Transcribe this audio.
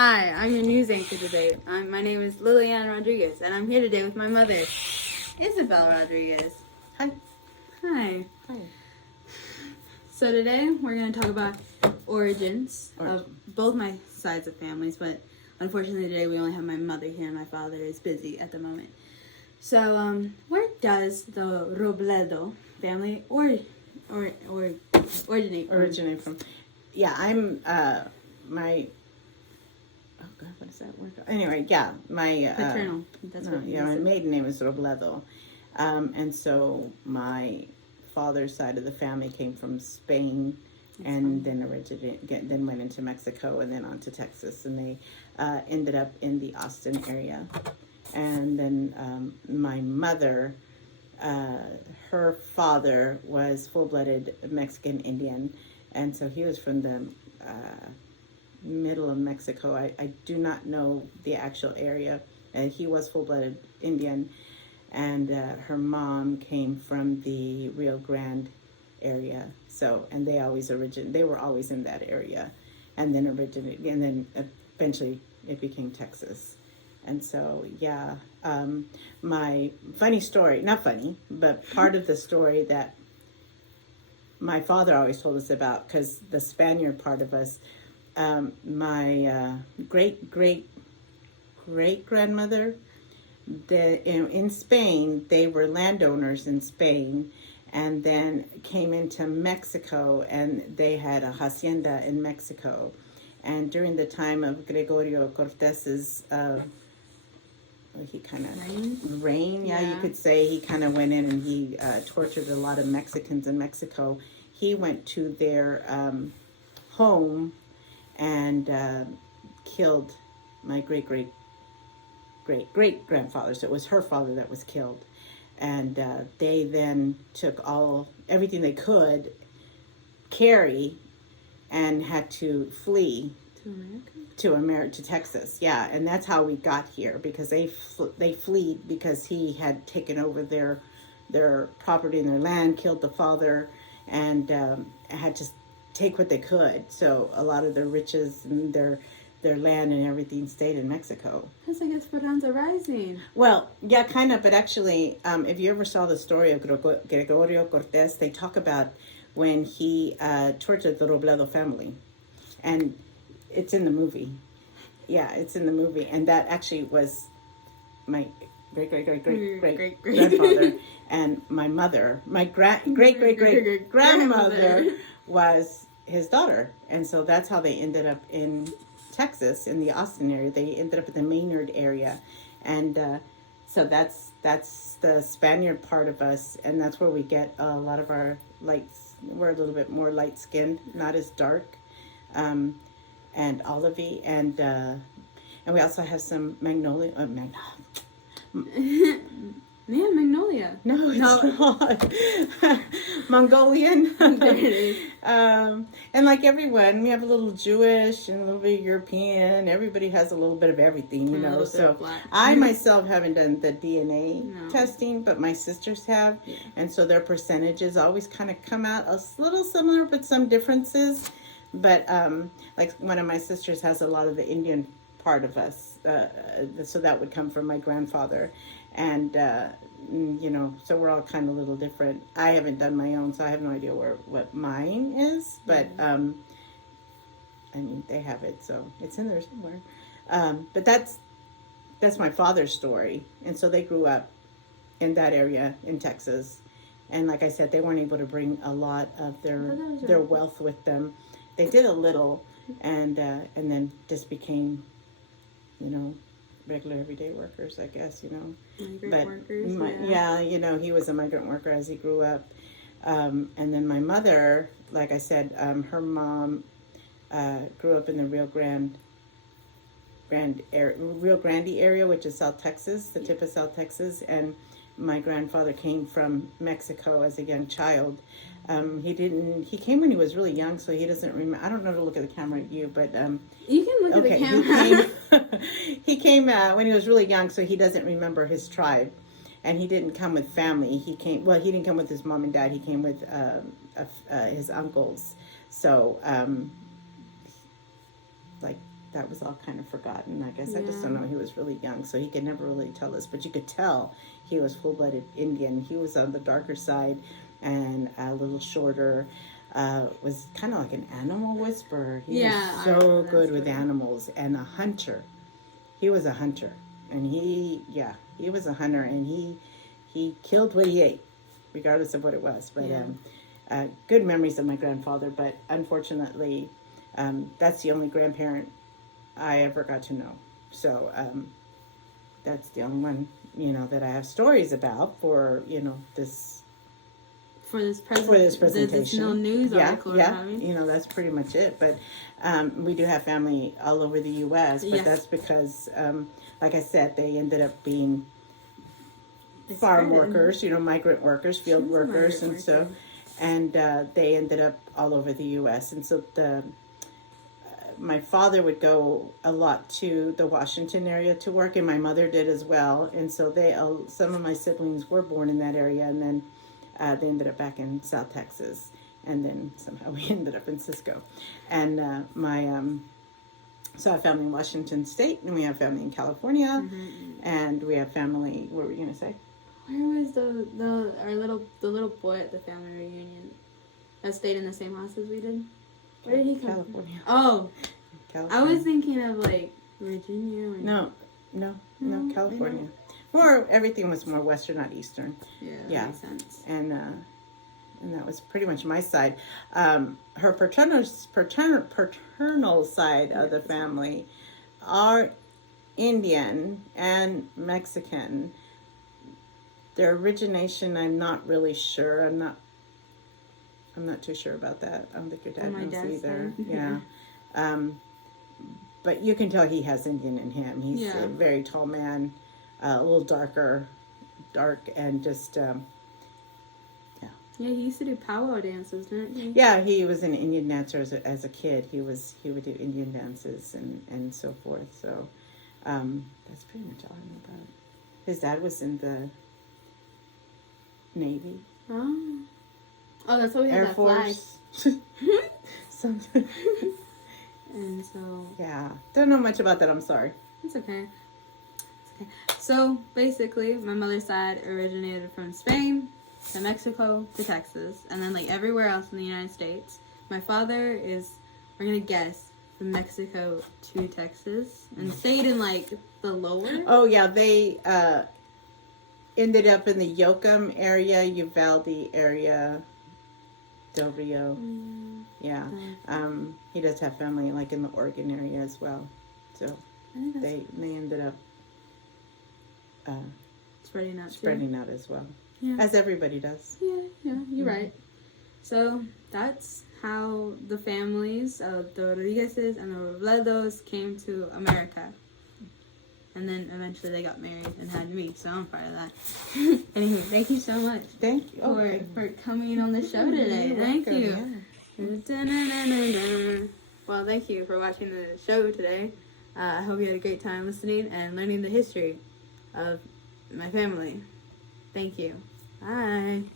Hi, I'm your news anchor today. My name is Liliana Rodriguez, and I'm here today with my mother, Isabel Rodriguez. Hi. Hi. Hi. So today we're going to talk about origins of both my sides of families, but unfortunately today we only have my mother here and my father is busy at the moment. So, where does the Robledo family originate from? Yeah, I'm my. Oh God, what is that word? Anyway, yeah, my Paternal. That's what. yeah, my maiden name is Robledo, and so my father's side of the family came from Spain, and then then went into Mexico, and then on to Texas, and they ended up in the Austin area, and then my mother. Her father was full-blooded Mexican Indian, and so he was from the middle of Mexico. I do not know the actual area. He was full-blooded Indian, and her mom came from the Rio Grande area. So, and they were always in that area, and then eventually it became Texas. And so, yeah, my funny story, not funny, but part of the story that my father always told us about, because the Spaniard part of us, my great grandmother, in Spain, they were landowners in Spain, and then came into Mexico, and they had a hacienda in Mexico. And during the time of Gregorio Cortes's he kind of reign, you could say, he kind of went in and he tortured a lot of Mexicans in Mexico. He went to their home and killed my great grandfather. So it was her father that was killed, and they then took everything they could carry and had to flee to Texas. Yeah, and that's how we got here, because they fled because he had taken over their property and their land, killed the father, and had to take what they could. So a lot of their riches and their land and everything stayed in Mexico. That's like Esperanza Rising. Well, yeah, kind of, but actually, if you ever saw the story of Gregorio Cortes, they talk about when he tortured the Robledo family, and it's in the movie. Yeah, it's in the movie, and that actually was my great grandfather, and my mother, my great grandmother was his daughter, and so that's how they ended up in Texas, in the Austin area. They ended up in the Maynard area, and so that's the Spaniard part of us, and that's where we get a lot of our lights. We're a little bit more light skinned, not as dark. And olivey, and we also have some magnolia. Yeah, magnolia. No, it's not. Mongolian. There it is. And like everyone, we have a little Jewish and a little bit European. Everybody has a little bit of everything, you know. So I myself haven't done the DNA testing, but my sisters have, and so their percentages always kind of come out a little similar, but some differences. But like one of my sisters has a lot of the Indian part of us, so that would come from my grandfather, and you know, so we're all kind of a little different. I haven't done my own, so I have no idea what mine is, but I mean, they have it, so it's in there somewhere. But that's my father's story, and so they grew up in that area in Texas, and like I said, they weren't able to bring a lot of their wealth with them. They did a little, and then just became, you know, regular everyday workers, I guess, you know. Migrant workers. Yeah, you know, he was a migrant worker as he grew up. And then my mother, like I said, her mom grew up in the Rio Grande area, which is South Texas, the tip of South Texas, and my grandfather came from Mexico as a young child. He came when he was really young, so he doesn't remember. I don't know to look at the camera at you, but you can look at the camera. He came when he was really young, so he doesn't remember his tribe, and he didn't come with family. He didn't come with his mom and dad. He came with his uncles. So like that was all kind of forgotten. I guess I just don't know. He was really young, so he could never really tell us. But you could tell he was full-blooded Indian. He was on the darker side and a little shorter. Was kind of like an animal whisperer. He was so good with animals and a hunter. He was a hunter, and he was a hunter, and he killed what he ate, regardless of what it was. But good memories of my grandfather. But unfortunately, that's the only grandparent I ever got to know. So that's the only one, that I have stories about for, this. For this presentation. There's no news article. Yeah, that's pretty much it. But we do have family all over the U.S., but that's because, like I said, they ended up being farm workers, migrant workers, field workers, and so, and they ended up all over the U.S. And so my father would go a lot to the Washington area to work, and my mother did as well. And so some of my siblings were born in that area, and then they ended up back in South Texas, and then somehow we ended up in Cisco. And so I have family in Washington State, and we have family in California, and we have family. What were you gonna say? Where was the little boy at the family reunion that stayed in the same house as we did? Where did he come California. from? Oh, California. I was thinking of like Virginia. No, California. Everything was more western, not eastern. Yeah, that makes sense. And that was pretty much my side. Her paternal side of the family are Indian and Mexican. Their origination, I'm not really sure. I'm not too sure about that. I don't think your dad knows either. Yeah. But you can tell he has Indian in him. He's a very tall man. A little dark, and just, Yeah, he used to do powwow dances, didn't he? Yeah, he was an Indian dancer as a kid. He would do Indian dances and so forth. So, that's pretty much all I know about it. His dad was in the Navy. Oh, that's why we have Air that Force. flag. And so... Yeah, don't know much about that, I'm sorry. It's okay. So, basically, my mother's side originated from Spain to Mexico to Texas, and then, like, everywhere else in the United States. My father is, we're gonna guess, from Mexico to Texas, and stayed in, like, the lower. Oh, yeah, they ended up in the Yoakum area, Uvalde area, Del Rio. Yeah. He does have family, like, in the Oregon area as well. So, they ended up spreading out as well. Yeah. As everybody does. Yeah, you're right. So that's how the families of the Rodriguezes and the Robledos came to America. And then eventually they got married and had me, so I'm part of that. Anywho, thank you so much. Thank you. For coming on the show today. Thank you. Yeah. Well, thank you for watching the show today. I hope you had a great time listening and learning the history of my family. Thank you. Bye.